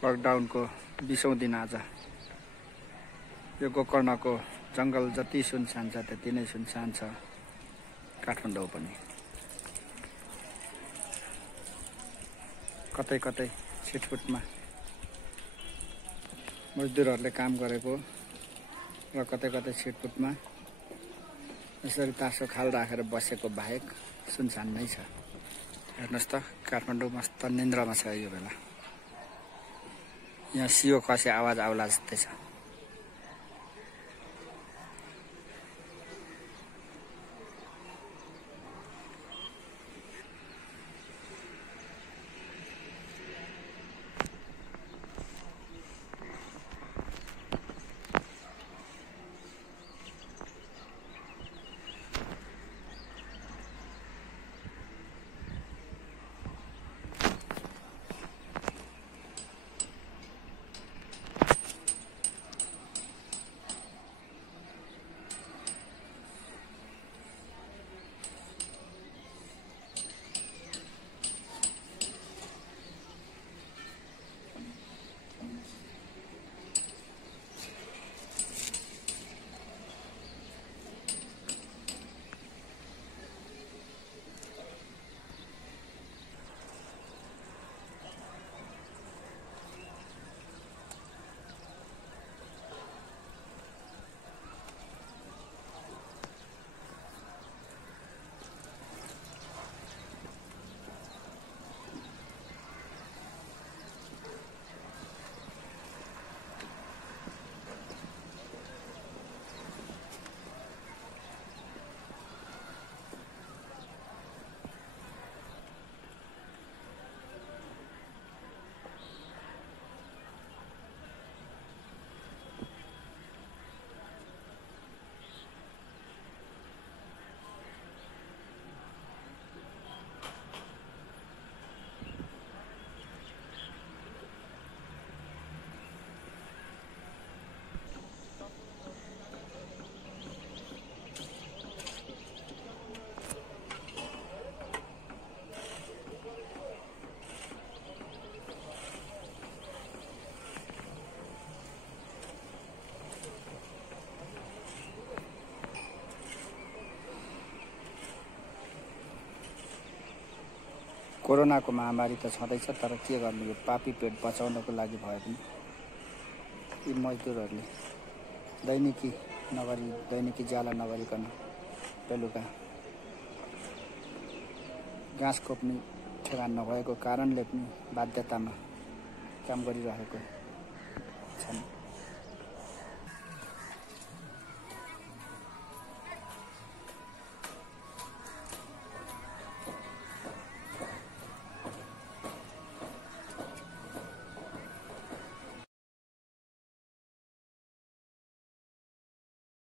लकडाउनको 20औं दिन आज यो गोकर्णको जंगल जति सुनसान छ त्यति नै सुनसान छ काठमाडौँ पनि। कतै कतै छिटफुटमा मजदुरहरूले काम गरेको र कतै कतै छिटफुटमा यसरी तासो खाल राखेर बसेको बाहेक सुनसान नै छ। हेर्नुस् त काठमाडौँ मस्त निन्द्रामा छ यो बेला। यहाँ सियो खसे आवाज आउला जस्तै छ। कोरोनाको महामारी त छँदैछ, तर के गर्ने, यो पापी पेट बचाउनको लागि भए पनि यी मजदुरहरूले दैनिकी ज्याला नगरिकन बेलुका घाँस खोप्ने ठेगान नभएको कारणले पनि बाध्यतामा काम गरिरहेको छन्।